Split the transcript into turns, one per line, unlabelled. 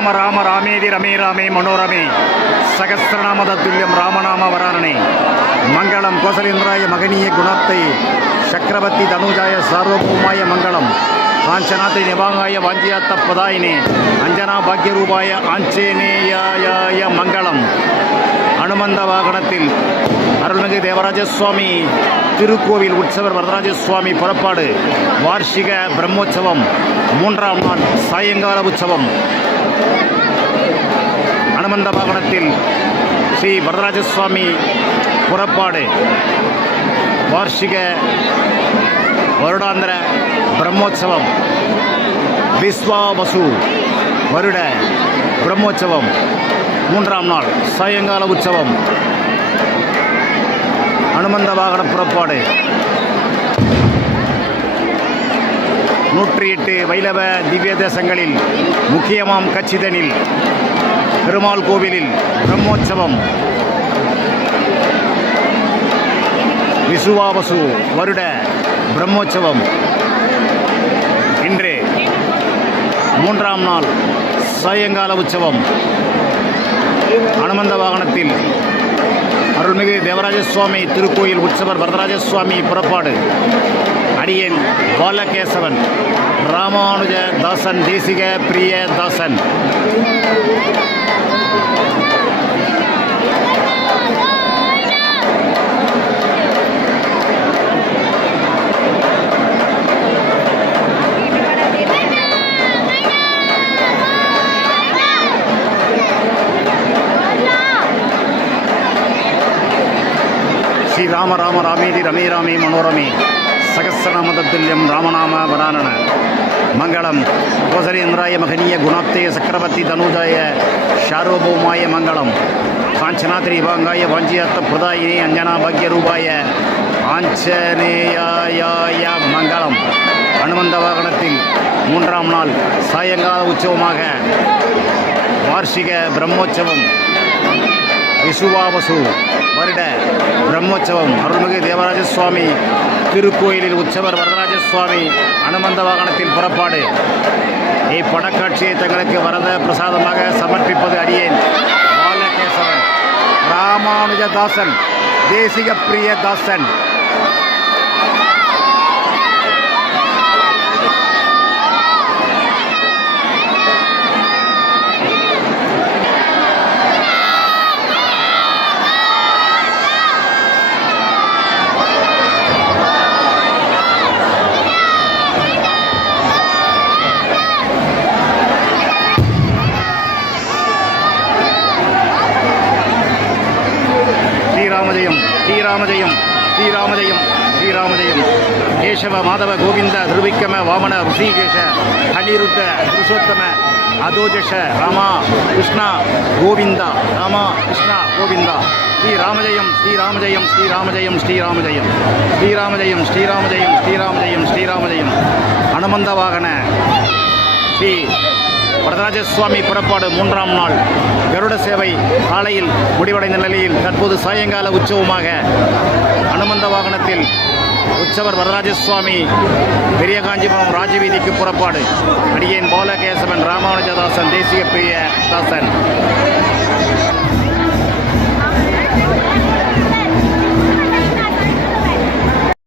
ராம ராம ராமேதி ரமே ராமே மனோரமே. சகசிரநாம தத்துல்யம் ராமநாம வராணனே மங்களம் கோசலேந்திராய மகனீய குணத்தை. சக்கரவர்த்தி தனுஜாய சார்வபூமாய மங்களம். காஞ்சனாத்தை நிபாங்காய வாஞ்சியாத்த பதாயினே. அஞ்சனா பாக்கியரூபாய ஆஞ்சநேயாய மங்களம். அனுமந்த வாகனத்தில் அருள்மிகு தேவராஜ திருக்கோவில் உற்சவர் வரதராஜசுவாமி புறப்பாடு. வார்ஷிக பிரம்மோற்சவம். மூன்றாம் நாள் சாயங்கால உற்சவம். அனுமந்த வாகனத்தில் ஸ்ரீ வரதராஜ சுவாமி புறப்பாடு. வார்ஷிக வருடாந்திர பிரம்மோற்சவம் விஸ்வாவசு வருட பிரம்மோற்சவம் மூன்றாம் நாள் சாயங்கால உற்சவம். அனுமந்த வாகன புறப்பாடு. நூற்றி எட்டு வைலவ திவ்ய தேசங்களில் முக்கியமாம் கச்சிதனில் பெருமாள் கோவிலில் பிரம்மோற்சவம் விசுவாவசு வருட பிரம்மோற்சவம் இன்று மூன்றாம் நாள் சாயங்கால உற்சவம். அனுமந்த வாகனத்தில் அருள்மிகு தேவராஜ சுவாமி திருக்கோயில் உற்சவர் வரதராஜ சுவாமி புறப்பாடு. அடியன் பாலகேசவன் ராமானுஜ தாசன் தேசிக பிரிய தாசன். ஸ்ரீராம ராம ராமேதி ரமே ராமே மனோரமே. சகசரமதத்துல்யம் ராமநாம வரானன. மங்களம். உபசரேந்திராய மகனிய குணாப்தே சக்கரவர்த்தி தனுஜாய சார்வபௌமாய மங்களம். காஞ்சனாத்ரிபாங்காய வாஞ்சியார்த்த பிரதாயினே அஞ்சனா பாக்யரூபாய ஆஞ்சநேயாய மங்களம். அனுமந்த வாகனத்தின் மூன்றாம் நாள் சாயங்கால உற்சவமாக வார்ஷிக பிரம்மோற்சவம். விசுவாவசு வருட பிரம்மோற்சவம் அருள்மிகு தேவராஜ சுவாமி திருக்கோயிலில் உற்சவர் வரதராஜ சுவாமி அனுமந்த வாகனத்தின் புறப்பாடு. இப்படக்காட்சியை தங்களுக்கு வரத பிரசாதமாக சமர்ப்பிப்பது அடியேன். பாலகேசவன் ராமானுஜதாசன் தேசிக ஸ்ரீராமஜயம் தாசன் ஸ்ரீராமஜெயம் ஸ்ரீராமஜெயம். ஸ்ரீராமஜெயம் கேசவ மாதவ கோவிந்த துருவிக்கம வாமன ருஷிகேஷ அனிருத்த புருஷோத்தம அதோஜஷ ராமா கிருஷ்ணா கோவிந்தா ராமா கிருஷ்ணா கோவிந்தா. ஸ்ரீராமஜெயம் ஸ்ரீராமஜயம் ஸ்ரீராமஜெயம் ஸ்ரீராமஜயம். ஸ்ரீராமஜயம் ஸ்ரீராமஜெயம் ஸ்ரீராமஜெயம் ஸ்ரீராமஜயம். அனுமந்த வாகன. ஸ்ரீ வரதராஜ சுவாமி புறப்பாடு மூன்றாம் நாள். கருட சேவை காலையில் முடிவடைந்த நிலையில் தற்போது சாயங்கால உற்சவமாக அனுமந்த வாகனத்தில் உற்சவர் வரதராஜ சுவாமி பெரிய காஞ்சிபுரம் ராஜவீதிக்கு புறப்பாடு. அடியேன் பாலகேசவன் ராமானுஜதாசன் தேசிய பிரிய தாசன்.